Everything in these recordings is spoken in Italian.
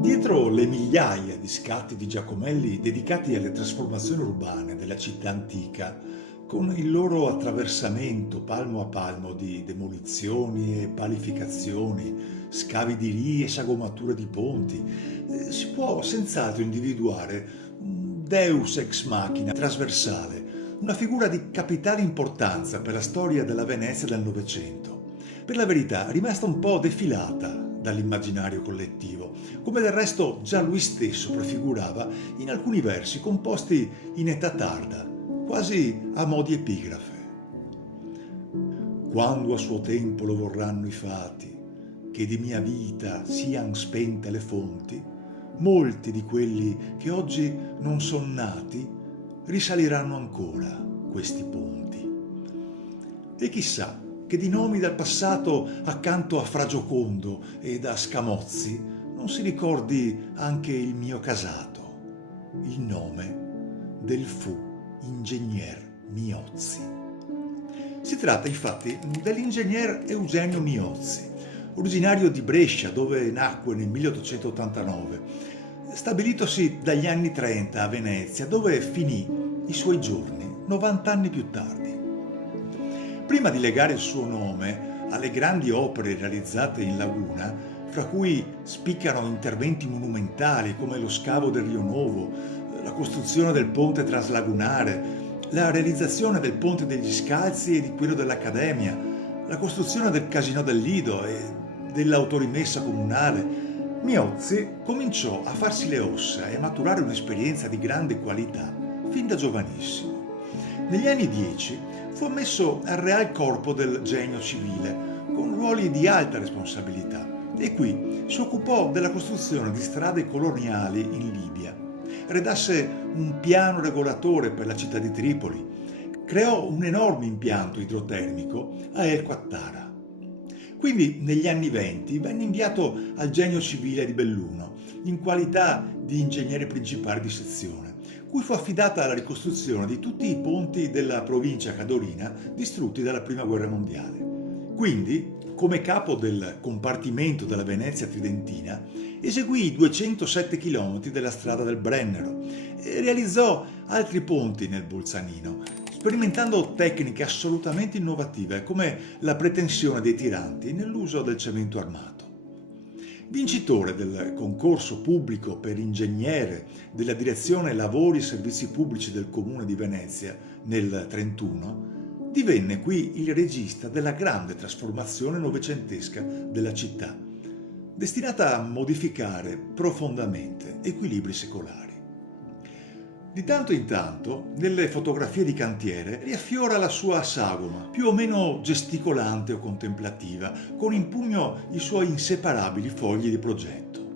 Dietro le migliaia di scatti di Giacomelli dedicati alle trasformazioni urbane della città antica, con il loro attraversamento palmo a palmo di demolizioni e palificazioni, scavi di rii e sagomature di ponti, si può senz'altro individuare un deus ex machina trasversale, una figura di capitale importanza per la storia della Venezia del Novecento. Per la verità, rimasta un po' defilata dall'immaginario collettivo, come del resto già lui stesso prefigurava in alcuni versi composti in età tarda, quasi a mo' di epigrafe. Quando a suo tempo lo vorranno i fati, che di mia vita sian spente le fonti, molti di quelli che oggi non son nati risaliranno ancora questi ponti. E chissà che di nomi del passato accanto a Fra Giocondo ed a Scamozzi non si ricordi anche il mio casato, il nome del fu ingegner Miozzi. Si tratta infatti dell'ingegner Eugenio Miozzi, originario di Brescia, dove nacque nel 1889, stabilitosi dagli anni 30 a Venezia, dove finì i suoi giorni 90 anni più tardi. Prima di legare il suo nome alle grandi opere realizzate in laguna, fra cui spiccano interventi monumentali come lo scavo del Rio Nuovo, la costruzione del ponte traslagunare, la realizzazione del ponte degli Scalzi e di quello dell'Accademia, la costruzione del Casinò del Lido e dell'autorimessa comunale, Miozzi cominciò a farsi le ossa e a maturare un'esperienza di grande qualità fin da giovanissimo. Negli anni 10 fu ammesso al Real Corpo del Genio Civile, con ruoli di alta responsabilità, e qui si occupò della costruzione di strade coloniali in Libia. Redasse un piano regolatore per la città di Tripoli, creò un enorme impianto idrotermico a El Qattara. Quindi negli anni 20 venne inviato al Genio Civile di Belluno, in qualità di ingegnere principale di sezione, cui fu affidata la ricostruzione di tutti i ponti della provincia cadorina distrutti dalla Prima Guerra Mondiale. Quindi, come capo del compartimento della Venezia tridentina, eseguì i 207 km della strada del Brennero e realizzò altri ponti nel Bolzanino, sperimentando tecniche assolutamente innovative come la pretensione dei tiranti nell'uso del cemento armato. Vincitore del concorso pubblico per ingegnere della Direzione Lavori e Servizi Pubblici del Comune di Venezia nel 1931, divenne qui il regista della grande trasformazione novecentesca della città, destinata a modificare profondamente equilibri secolari. Di tanto in tanto, nelle fotografie di cantiere, riaffiora la sua sagoma, più o meno gesticolante o contemplativa, con in pugno i suoi inseparabili fogli di progetto.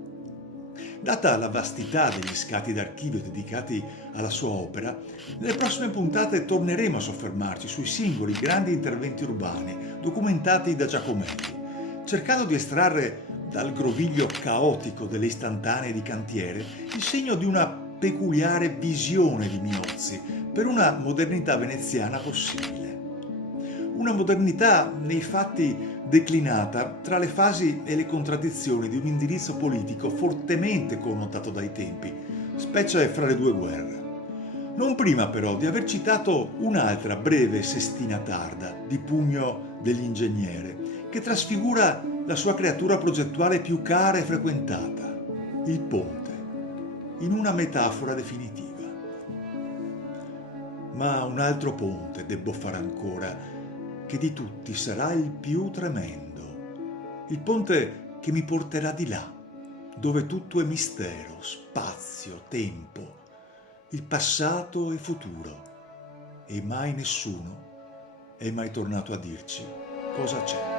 Data la vastità degli scatti d'archivio dedicati alla sua opera, nelle prossime puntate torneremo a soffermarci sui singoli grandi interventi urbani documentati da Giacomelli, cercando di estrarre dal groviglio caotico delle istantanee di cantiere il segno di una peculiare visione di Miozzi per una modernità veneziana possibile. Una modernità nei fatti declinata tra le fasi e le contraddizioni di un indirizzo politico fortemente connotato dai tempi, specie fra le due guerre. Non prima però di aver citato un'altra breve sestina tarda di pugno dell'ingegnere, che trasfigura la sua creatura progettuale più cara e frequentata, il ponte, in una metafora definitiva. Ma un altro ponte debbo fare ancora, che di tutti sarà il più tremendo, il ponte che mi porterà di là, dove tutto è mistero, spazio, tempo, il passato e futuro, e mai nessuno è mai tornato a dirci cosa c'è.